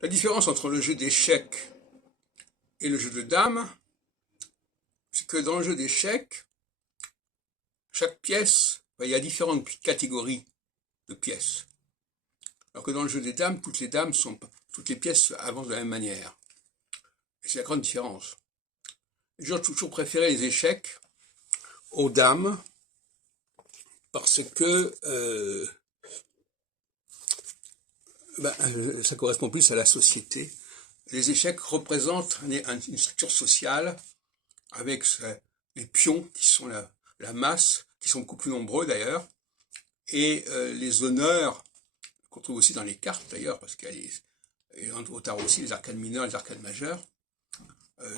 La différence entre le jeu d'échecs et le jeu de dames, c'est que dans le jeu d'échecs, chaque pièce, il y a différentes catégories de pièces. Alors que dans le jeu des dames, toutes les pièces avancent de la même manière. Et c'est la grande différence. J'ai toujours préféré les échecs aux dames parce que ça correspond plus à la société. Les échecs représentent une structure sociale avec les pions qui sont la masse, qui sont beaucoup plus nombreux d'ailleurs, et les honneurs qu'on trouve aussi dans les cartes d'ailleurs, parce qu'il y a au tarot aussi les arcanes mineures, les arcanes majeures.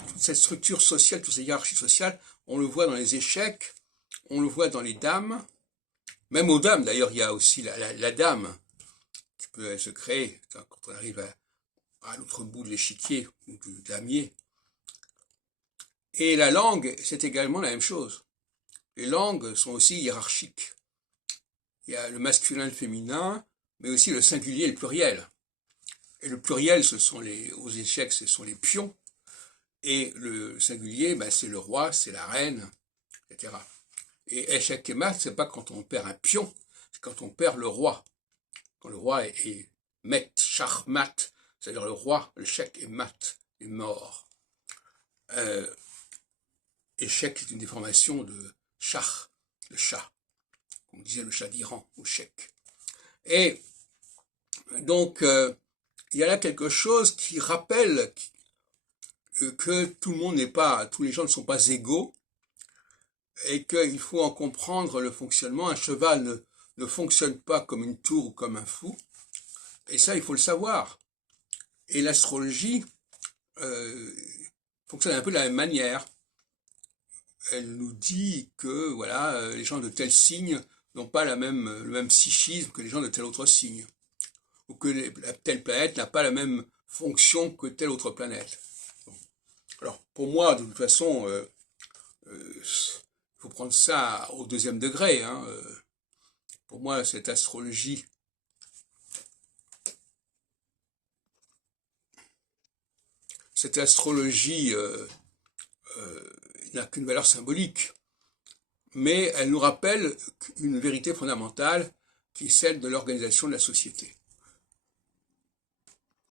Toute cette structure sociale, toute cette hiérarchie sociale, on le voit dans les échecs, on le voit dans les dames, même aux dames d'ailleurs, il y a aussi la dame qui peut se créer quand on arrive à l'autre bout de l'échiquier ou du damier. Et la langue, c'est également la même chose. Les langues sont aussi hiérarchiques. Il y a le masculin et le féminin, mais aussi le singulier et le pluriel. Et le pluriel, aux échecs, ce sont les pions. Et le singulier, c'est le roi, c'est la reine, etc. Et échec et mat, c'est pas quand on perd un pion, c'est quand on perd le roi. Quand le roi est met, char, mat, c'est-à-dire le roi, le chèque est mat, est mort. Échec est une déformation de char, le chat, comme disait le chat d'Iran, au chèque. Et donc, il y a là quelque chose qui rappelle que tout le monde tous les gens ne sont pas égaux, et qu'il faut en comprendre le fonctionnement. Un cheval ne fonctionne pas comme une tour ou comme un fou, et ça, il faut le savoir. Et l'astrologie fonctionne un peu de la même manière. Elle nous dit que voilà, les gens de tel signe n'ont pas le même psychisme que les gens de tel autre signe, ou que telle planète n'a pas la même fonction que telle autre planète. Alors, pour moi, de toute façon, il faut prendre ça au deuxième degré. Pour moi, cette astrologie n'a qu'une valeur symbolique, mais elle nous rappelle une vérité fondamentale qui est celle de l'organisation de la société.